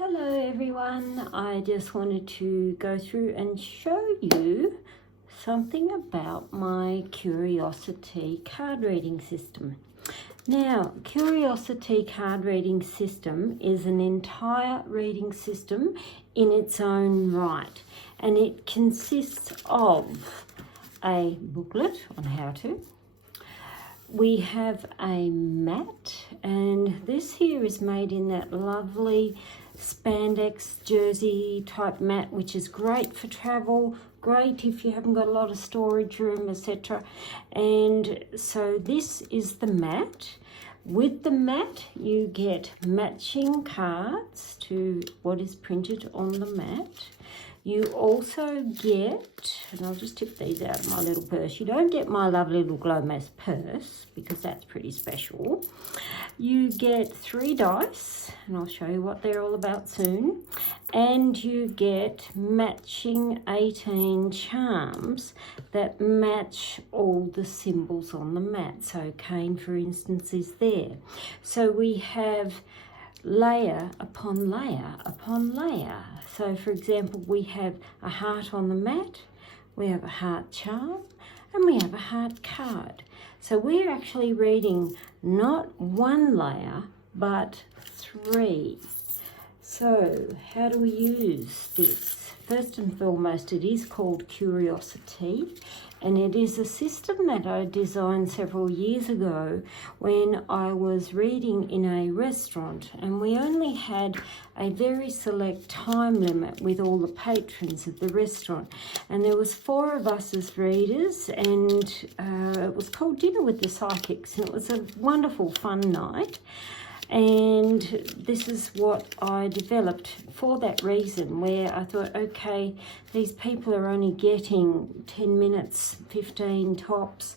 Hello everyone, I just wanted to go through and show you something about my Curiosity card reading system. Now, Curiosity card reading system is an entire reading system in its own right, and it consists of a booklet on how to. We have a mat, and this here is made in that lovely spandex jersey type mat, which is great for travel, great if you haven't got a lot of storage room, etc. And so this is the mat. With the mat you get matching cards to what is printed on the mat. You also get, and I'll just tip these out of my little purse. You don't get my lovely little glow mass purse because that's pretty special. You get 3 dice, and I'll show you what they're all about soon. And you get matching 18 charms that match all the symbols on the mat. So cane, for instance, is there. So we have layer upon layer upon layer. So for example, we have a heart on the mat, we have a heart charm, and we have a heart card. So we're actually reading not 1 layer but 3. So how do we use this? First and foremost, it is called Curiosity, and it is a system that I designed several years ago when I was reading in a restaurant, and we only had a very select time limit with all the patrons of the restaurant, and there was 4 of us as readers, and it was called Dinner with the Psychics, and it was a wonderful fun night. And this is what I developed for that reason, where I thought, okay, these people are only getting 10 minutes, 15 tops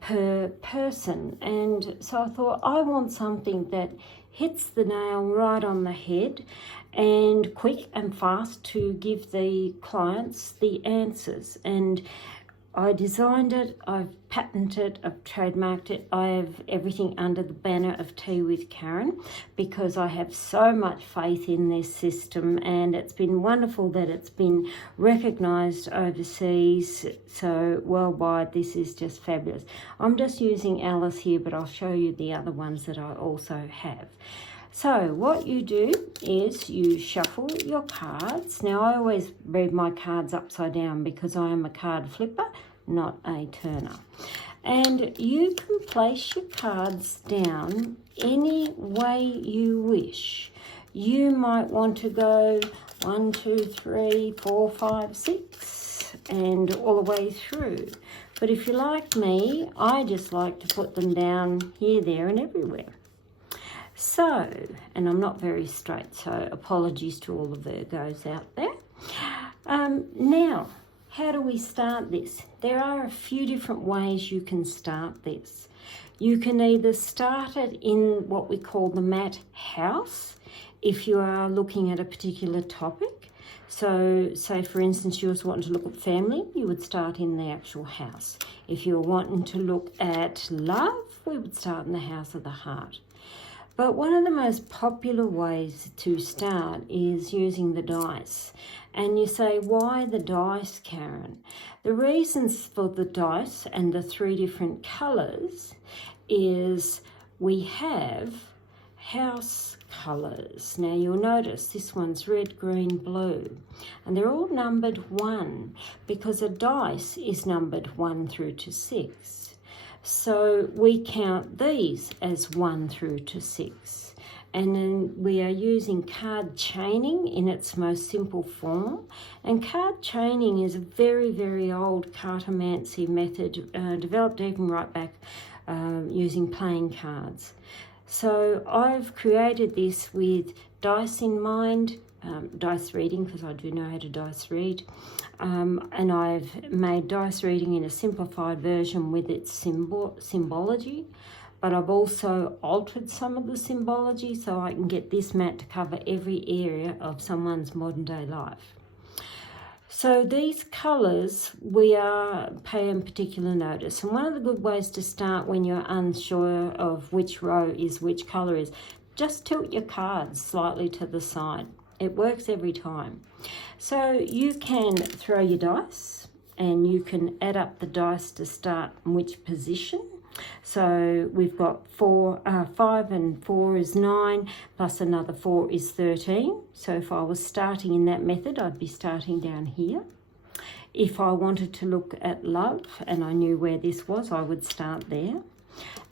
per person. And so I thought, I want something that hits the nail right on the head and quick and fast to give the clients the answers. And I designed it, I've patented it, I've trademarked it. I have everything under the banner of Tea with Karin because I have so much faith in this system, and it's been wonderful that it's been recognised overseas. So worldwide, this is just fabulous. I'm just using Alice here, but I'll show you the other ones that I also have. So what you do is you shuffle your cards. Now I always read my cards upside down because I am a card flipper, not a turner. And you can place your cards down any way you wish. You might want to go 1, 2, 3, 4, 5, 6 and all the way through. But if you're like me, I just like to put them down here, there and everywhere. So, and I'm not very straight, so apologies to all the Virgos out there. Now, how do we start this? There are a few different ways you can start this. You can either start it in what we call the mat house, if you are looking at a particular topic. So, say for instance, you was wanting to look at family, you would start in the actual house. If you're wanting to look at love, we would start in the house of the heart. But one of the most popular ways to start is using the dice. And you say, why the dice, Karin? The reasons for the dice and the 3 different colours is we have house colours. Now you'll notice this one's red, green, blue. And they're all numbered 1 because a dice is numbered 1 through to 6. So we count these as 1 through to 6. And then we are using card chaining in its most simple form. And card chaining is a very, very old cartomancy method, developed even right back using playing cards. So I've created this with dice in mind, dice reading because I do know how to dice read, and I've made dice reading in a simplified version with its symbology, but I've also altered some of the symbology so I can get this mat to cover every area of someone's modern day life. So these colours we are paying particular notice, and one of the good ways to start when you're unsure of which row is which colour is, just tilt your cards slightly to the side. It works every time. So you can throw your dice and you can add up the dice to start in which position. So we've got 5 and 4 is 9, plus another 4 is 13. So if I was starting in that method, I'd be starting down here. If I wanted to look at love and I knew where this was, I would start there.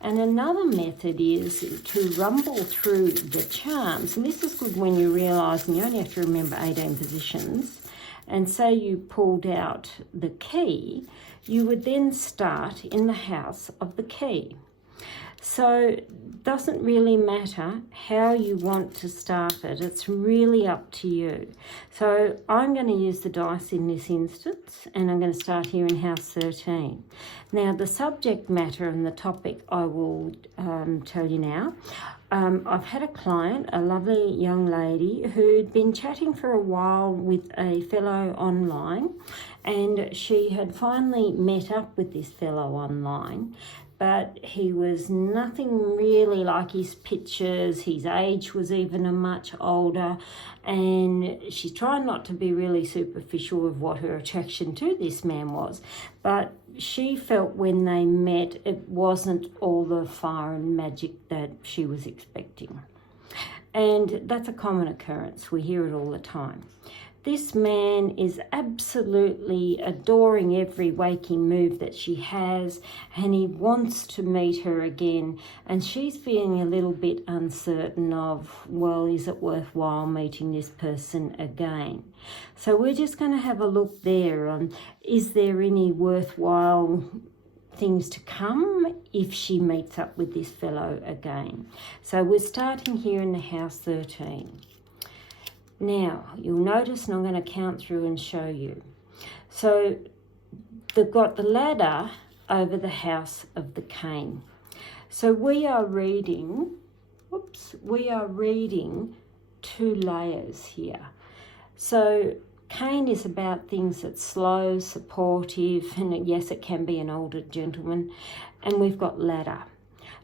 And another method is to rumble through the charms. And this is good when you're realising you only have to remember 18 positions. And say you pulled out the key, you would then start in the house of the key. So it doesn't really matter how you want to start it. It's really up to you. So I'm going to use the dice in this instance, and I'm going to start here in house 13. Now, the subject matter and the topic I will tell you now. I've had a client, a lovely young lady, who'd been chatting for a while with a fellow online, and she had finally met up with this fellow online, but he was nothing really like his pictures. His age was even a much older, and she's trying not to be really superficial of what her attraction to this man was, but she felt when they met it wasn't all the fire and magic that she was expecting. And that's a common occurrence. We hear it all the time. This man is absolutely adoring every waking move that she has, and he wants to meet her again, and she's feeling a little bit uncertain of, well, is it worthwhile meeting this person again? So we're just going to have a look there on, is there any worthwhile things to come if she meets up with this fellow again? So we're starting here in the house 13. Now, you'll notice, and I'm going to count through and show you. So they've got the ladder over the house of the cane. So we are reading 2 layers here. So cane is about things that's slow, supportive, and yes, it can be an older gentleman. And we've got ladder.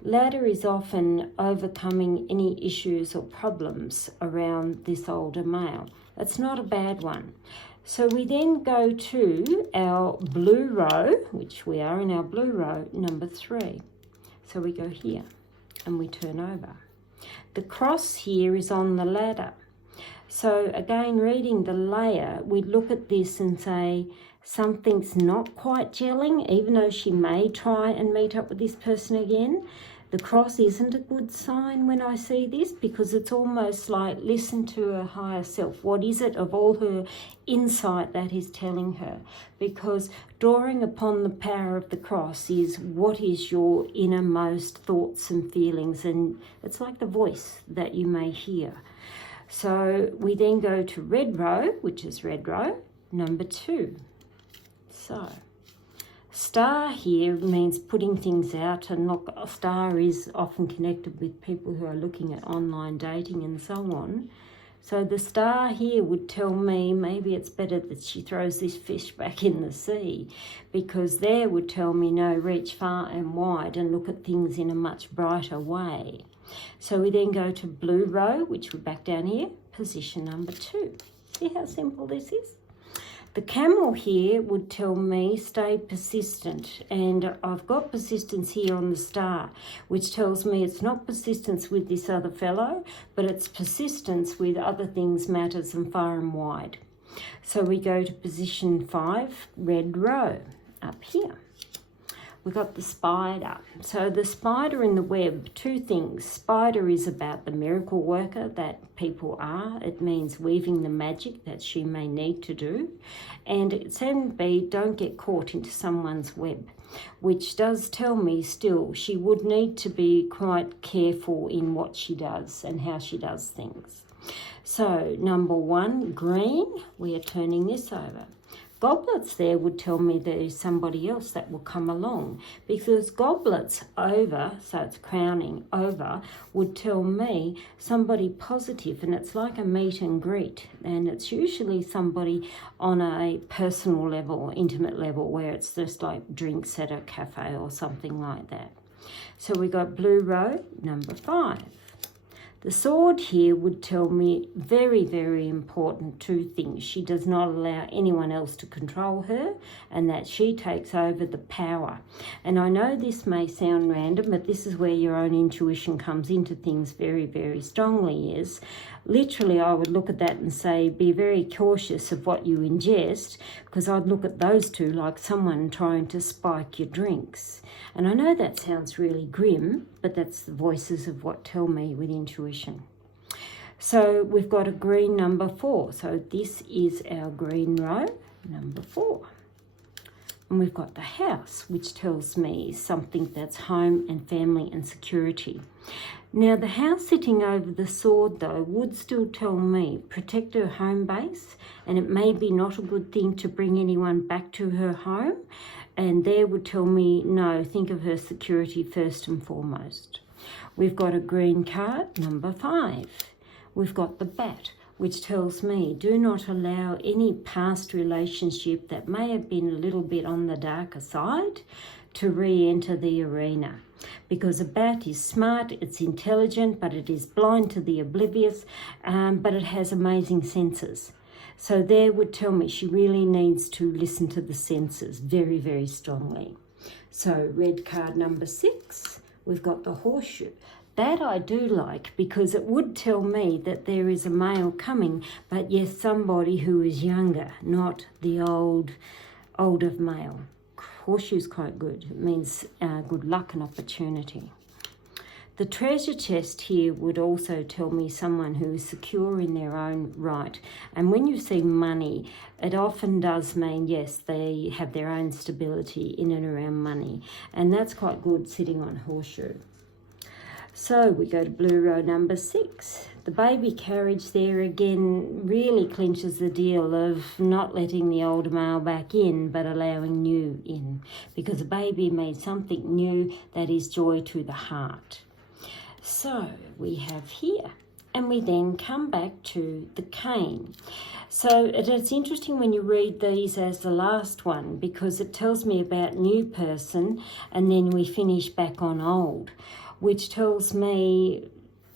Ladder is often overcoming any issues or problems around this older male. That's not a bad one. So we then go to our blue row, which we are in our blue row, number 3. So we go here and we turn over. The cross here is on the ladder. So again, reading the layer, we look at this and say, something's not quite gelling, even though she may try and meet up with this person again. The cross isn't a good sign when I see this, because it's almost like listen to her higher self. What is it of all her insight that is telling her? Because drawing upon the power of the cross is what is your innermost thoughts and feelings, and it's like the voice that you may hear. So we then go to red row, which is red row, number 2. So star here means putting things out, and look, a star is often connected with people who are looking at online dating and so on. So the star here would tell me maybe it's better that she throws this fish back in the sea, because there would tell me no, reach far and wide and look at things in a much brighter way. So we then go to blue row, which we're back down here, position number 2. See how simple this is? The camel here would tell me stay persistent, and I've got persistence here on the star, which tells me it's not persistence with this other fellow, but it's persistence with other things, matters, and far and wide. So we go to position 5, red row, up here. We've got the spider. So the spider in the web, 2 things. Spider is about the miracle worker that people are. It means weaving the magic that she may need to do. And it's B, don't get caught into someone's web, which does tell me still she would need to be quite careful in what she does and how she does things. So number 1, green, we are turning this over. Goblets there would tell me there's somebody else that will come along, because goblets over, so it's crowning over, would tell me somebody positive, and it's like a meet and greet, and it's usually somebody on a personal level, intimate level, where it's just like drinks at a cafe or something like that. So we got blue row, number 5. The sword here would tell me very, very important two things. She does not allow anyone else to control her, and that she takes over the power. And I know this may sound random, but this is where your own intuition comes into things very, very strongly. Is literally I would look at that and say, be very cautious of what you ingest, because I'd look at those two like someone trying to spike your drinks. And I know that sounds really grim, but that's the voices of what tell me with intuition. So we've got a green number 4. So this is our green row, number 4. And we've got the house, which tells me something that's home and family and security. Now, the house sitting over the sword, though, would still tell me protect her home base, and it may be not a good thing to bring anyone back to her home. And there would tell me, no, think of her security first and foremost. We've got a green card, number 5. We've got the bat, which tells me do not allow any past relationship that may have been a little bit on the darker side to re-enter the arena. Because a bat is smart, it's intelligent, but it is blind to the oblivious, but it has amazing senses. So there would tell me she really needs to listen to the senses very, very strongly. So red card number 6, we've got the horseshoe. That I do like because it would tell me that there is a male coming, but yes, somebody who is younger, not the older male. Horseshoe's quite good. It means good luck and opportunity. The treasure chest here would also tell me someone who is secure in their own right. And when you see money, it often does mean, yes, they have their own stability in and around money. And that's quite good sitting on horseshoe. So we go to blue row number 6. The baby carriage there again really clinches the deal of not letting the older male back in, but allowing new in. Because a baby means something new that is joy to the heart. So we have here, and we then come back to the cane. So it's interesting when you read these as the last one, because it tells me about new person, and then we finish back on old, which tells me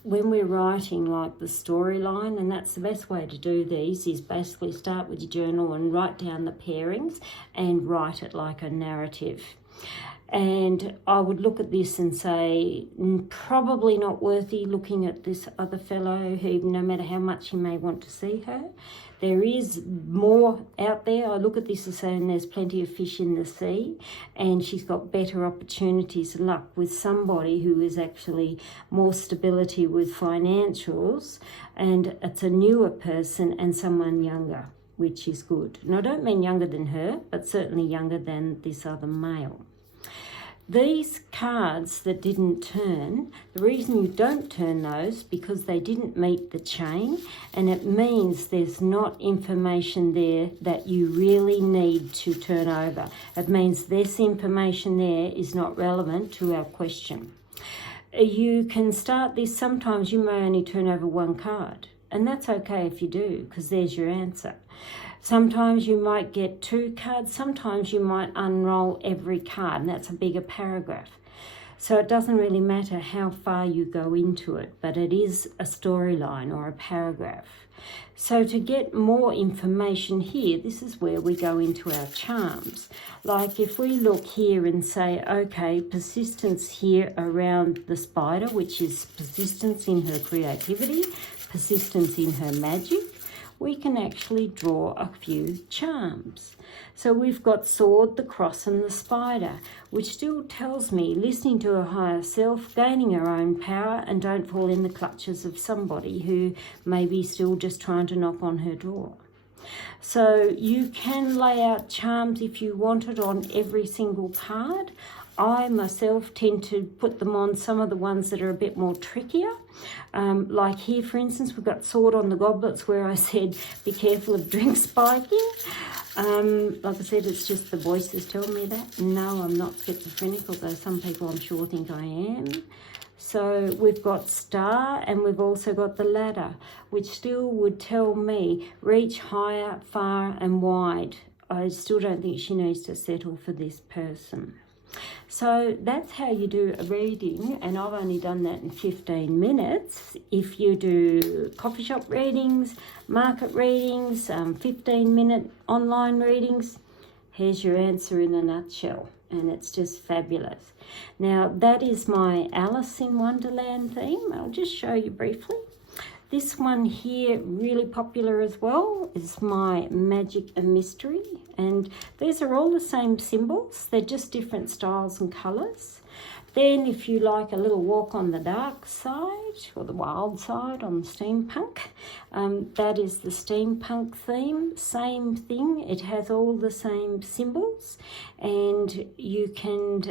when we're writing like the storyline, and that's the best way to do these, is basically start with your journal and write down the pairings and write it like a narrative. And I would look at this and say, probably not worthy looking at this other fellow who, no matter how much you may want to see her, there is more out there. I look at this as saying there's plenty of fish in the sea, and she's got better opportunities and luck with somebody who is actually more stability with financials, and it's a newer person and someone younger, which is good. And I don't mean younger than her, but certainly younger than this other male. These cards that didn't turn, the reason you don't turn those because they didn't meet the chain, and it means there's not information there that you really need to turn over. It means this information there is not relevant to our question. You can start this, sometimes you may only turn over one card, and that's okay if you do, because there's your answer. Sometimes you might get 2 cards, sometimes you might unroll every card, and that's a bigger paragraph. So it doesn't really matter how far you go into it, but it is a storyline or a paragraph. So to get more information here, this is where we go into our charms. Like if we look here and say, okay, persistence here around the spider, which is persistence in her creativity, persistence in her magic, we can actually draw a few charms. So we've got sword, the cross, and the spider, which still tells me listening to her higher self, gaining her own power, and don't fall in the clutches of somebody who may be still just trying to knock on her door. So you can lay out charms if you want it on every single card. I myself tend to put them on some of the ones that are a bit more trickier. Like here, for instance, we've got sword on the goblets where I said, be careful of drink spiking. Like I said, it's just the voices tell me that. No, I'm not schizophrenic, although some people I'm sure think I am. So we've got star, and we've also got the ladder, which still would tell me reach higher, far and wide. I still don't think she needs to settle for this person. So that's how you do a reading, and I've only done that in 15 minutes. If you do coffee shop readings, market readings, 15-minute online readings, here's your answer in a nutshell, and it's just fabulous. Now, that is my Alice in Wonderland theme. I'll just show you briefly. This one here, really popular as well, is my Magic and Mystery. And these are all the same symbols. They're just different styles and colours. Then if you like a little walk on the dark side or the wild side on steampunk, that is the steampunk theme. Same thing, it has all the same symbols and you can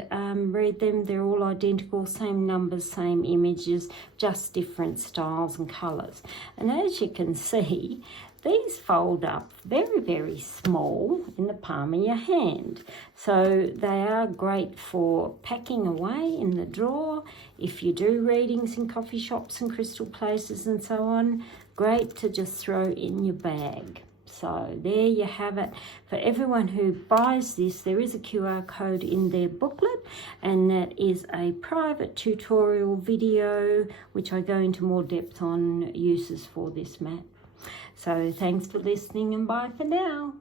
read them. They're all identical, same numbers, same images, just different styles and colours. And as you can see, these fold up very, very small in the palm of your hand. So they are great for packing away in the drawer. If you do readings in coffee shops and crystal places and so on, great to just throw in your bag. So there you have it. For everyone who buys this, there is a QR code in their booklet, and that is a private tutorial video, which I go into more depth on uses for this mat. So thanks for listening and bye for now.